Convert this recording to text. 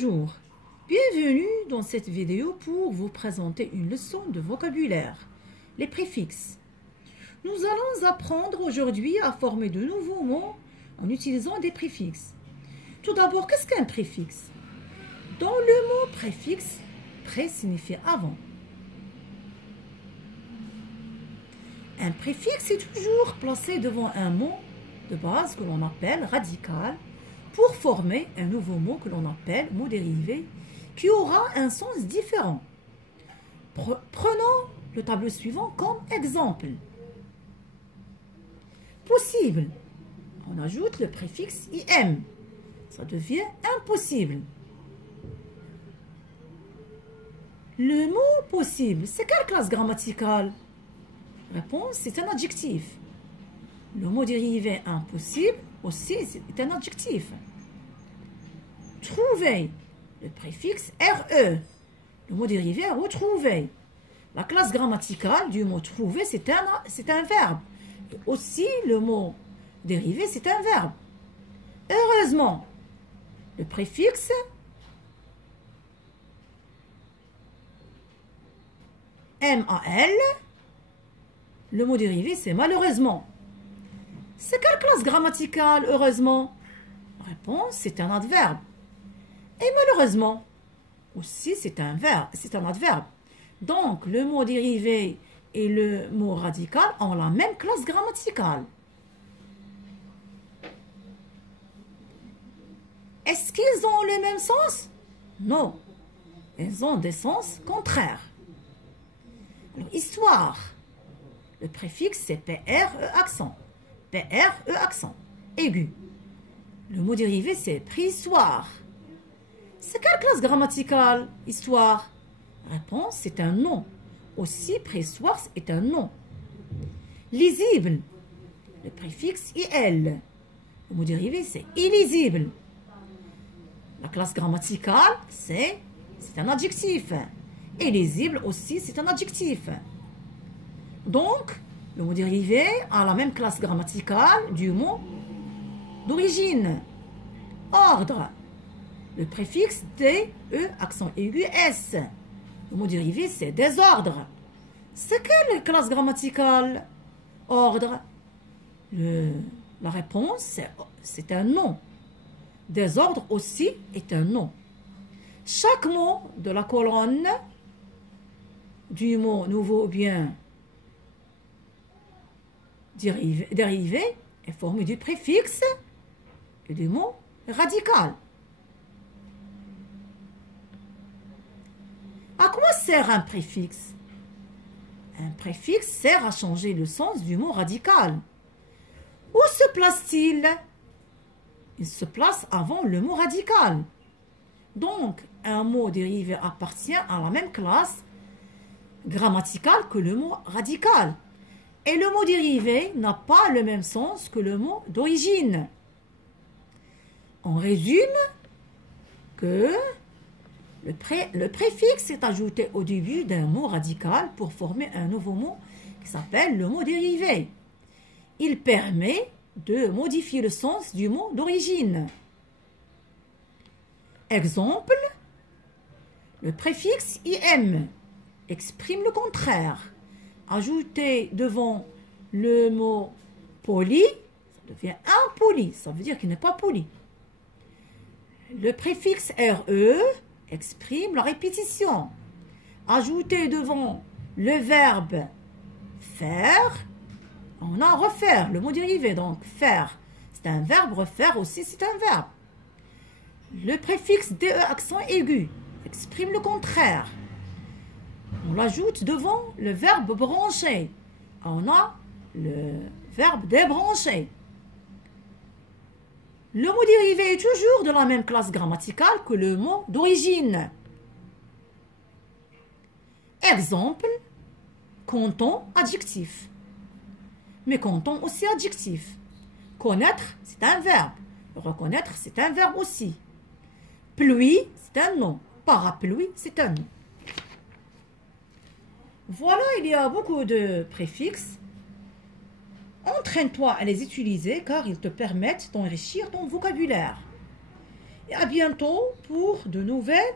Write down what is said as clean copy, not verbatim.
Bonjour, bienvenue dans cette vidéo pour vous présenter une leçon de vocabulaire, les préfixes. Nous allons apprendre aujourd'hui à former de nouveaux mots en utilisant des préfixes. Tout d'abord, qu'est-ce qu'un préfixe? Dans le mot préfixe, pré signifie avant. Un préfixe est toujours placé devant un mot de base que l'on appelle radical pour former un nouveau mot que l'on appelle mot dérivé qui aura un sens différent. Prenons le tableau suivant comme exemple. Possible. On ajoute le préfixe im. Ça devient impossible. Le mot possible, c'est quelle classe grammaticale? Réponse, c'est un adjectif. Le mot dérivé impossible aussi est un adjectif. Trouver, le préfixe RE. Le mot dérivé retrouver. La classe grammaticale du mot trouver, c'est un verbe. Et aussi, le mot dérivé, c'est un verbe. Heureusement, le préfixe MAL, le mot dérivé, c'est malheureusement. C'est quelle classe grammaticale, heureusement? Réponse, c'est un adverbe. Et malheureusement, aussi, c'est un adverbe. Donc, le mot dérivé et le mot radical ont la même classe grammaticale. Est-ce qu'ils ont le même sens? Non. Ils ont des sens contraires. Alors, histoire. Le préfixe, c'est PRE accent. PRE accent. Aigu. Le mot dérivé, c'est préhistoire. C'est quelle classe grammaticale, histoire? Réponse, c'est un nom. Aussi, préhistoire est un nom. Lisible. Le préfixe IL. Le mot dérivé, c'est illisible. La classe grammaticale, c'est un adjectif. Et lisible aussi, c'est un adjectif. Donc, le mot dérivé a la même classe grammaticale du mot d'origine. Ordre. Le préfixe DE, accent aigu S. Le mot dérivé, c'est désordre. C'est quelle classe grammaticale? Ordre. La réponse, c'est un nom. Désordre aussi est un nom. Chaque mot de la colonne du mot nouveau ou bien dérivé est formé du préfixe et du mot radical. À quoi sert un préfixe? Un préfixe sert à changer le sens du mot radical. Où se place-t-il? Il se place avant le mot radical. Donc, un mot dérivé appartient à la même classe grammaticale que le mot radical. Et le mot dérivé n'a pas le même sens que le mot d'origine. On résume que le préfixe est ajouté au début d'un mot radical pour former un nouveau mot qui s'appelle le mot dérivé. Il permet de modifier le sens du mot d'origine. Exemple, le préfixe IM exprime le contraire. Ajouté devant le mot poli, ça devient impoli, ça veut dire qu'il n'est pas poli. Le préfixe RE exprime la répétition. Ajouté devant le verbe faire, on a refaire, le mot dérivé, donc faire. C'est un verbe, refaire aussi, c'est un verbe. Le préfixe DE accent aigu exprime le contraire. On l'ajoute devant le verbe brancher. On a le verbe débrancher. Le mot dérivé est toujours de la même classe grammaticale que le mot d'origine. Exemple, content, adjectif. Mécontent aussi adjectif. Connaître, c'est un verbe. Reconnaître, c'est un verbe aussi. Pluie, c'est un nom. Parapluie, c'est un nom. Voilà, il y a beaucoup de préfixes. Entraîne-toi à les utiliser car ils te permettent d'enrichir ton vocabulaire. Et à bientôt pour de nouvelles